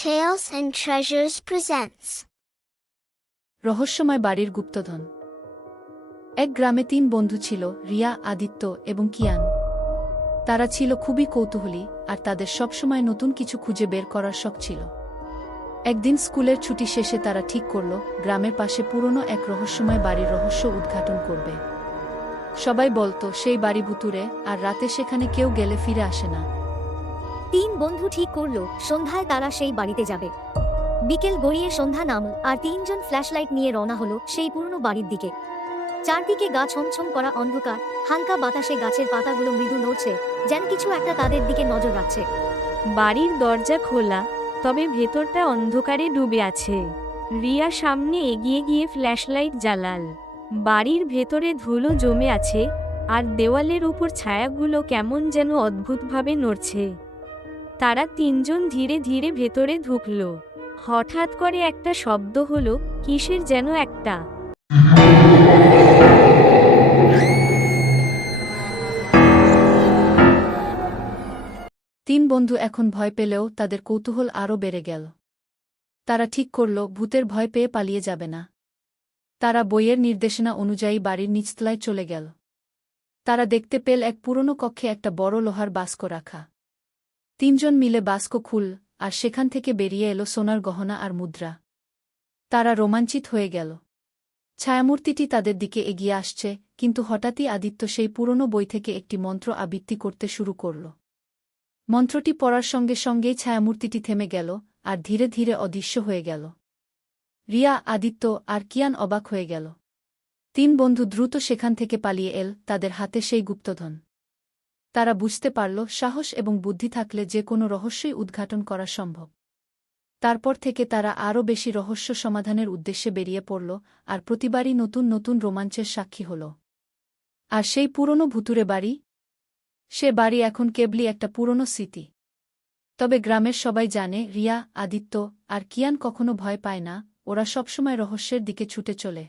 Tales and Treasures presents রহস্যময় বাড়ির গুপ্তধন। এক গ্রামে ৩ বন্ধু ছিল, রিয়া, আদিত্য এবং কিয়ান। তারা ছিল খুবই কৌতূহলী আর তাদের সবসময় নতুন কিছু খুঁজে বের করার শখ ছিল। একদিন স্কুলের ছুটি শেষে তারা ঠিক করল গ্রামের পাশে পুরনো এক রহস্যময় বাড়ির রহস্য উদ্ঘাটন করবে। সবাই বলতো সেই বাড়ি ভুতুড়ে, আর রাতে সেখানে কেউ গেলে ফিরে আসে না। ৩ বন্ধু ঠিক করলো সন্ধ্যায় তারা সেই বাড়িতে যাবে। বিকেল গড়িয়ে সন্ধ্যা নামল আর ৩ জন ফ্ল্যাশলাইট নিয়ে রওনা হলো সেই পুরনো বাড়ির দিকে। চারদিকে গা ছমছম করা অন্ধকার, হালকা বাতাসে গাছের পাতাগুলো মৃদু নড়ছে, যেন কিছু একটা তাদের দিকে নজর রাখছে। বাড়ির দরজা খোলা, তবে ভেতরটা অন্ধকারে ডুবে আছে। রিয়া সামনে এগিয়ে গিয়ে ফ্ল্যাশলাইট জ্বালাল। বাড়ির ভেতরে ধুলো জমে আছে, আর দেওয়ালের উপর ছায়াগুলো কেমন যেন অদ্ভুতভাবে নড়ছে। তারা ৩ জন ধীরে ধীরে ভেতরে ঢুকল। হঠাৎ করে একটা শব্দ হলো, কিসের যেন একটা। তিন বন্ধু এখন ভয় পেলেও তাদের কৌতূহল আরও বেড়ে গেল। তারা ঠিক করল ভূতের ভয় পেয়ে পালিয়ে যাবে না। তারা বইয়ের নির্দেশনা অনুযায়ী বাড়ির নিচতলায় চলে গেল। তারা দেখতে পেল এক পুরনো কক্ষে একটা বড় লোহার বাস্ক রাখা। ৩ জন মিলে বাস্ক খুল, আর সেখান থেকে বেরিয়ে এলো সোনার গহনা আর মুদ্রা। তারা রোমাঞ্চিত হয়ে গেল। ছায়ামূর্তিটি তাদের দিকে এগিয়ে আসছে, কিন্তু হঠাৎই আদিত্য সেই পুরনো বই থেকে একটি মন্ত্র আবৃত্তি করতে শুরু করল। মন্ত্রটি পড়ার সঙ্গে সঙ্গেই ছায়ামূর্তিটি থেমে গেল আর ধীরে ধীরে অদৃশ্য হয়ে গেল। রিয়া, আদিত্য আর কিয়ান অবাক হয়ে গেল। ৩ বন্ধু দ্রুত সেখান থেকে পালিয়ে এল, তাদের হাতে সেই গুপ্তধন। তারা বুঝতে পারল সাহস এবং বুদ্ধি থাকলে যে কোনো রহস্যই উদ্ঘাটন করা সম্ভব। তারপর থেকে তারা আরও বেশি রহস্য সমাধানের উদ্দেশ্যে বেরিয়ে পড়ল, আর প্রতিবারই নতুন নতুন রোমাঞ্চের সাক্ষী হল। আর সেই পুরনো ভুতুরে বাড়ি, সে বাড়ি এখন কেবলই একটা পুরনো স্মৃতি। তবে গ্রামের সবাই জানে রিয়া, আদিত্য আর কিয়ান কখনো ভয় পায় না, ওরা সবসময় রহস্যের দিকে ছুটে চলে।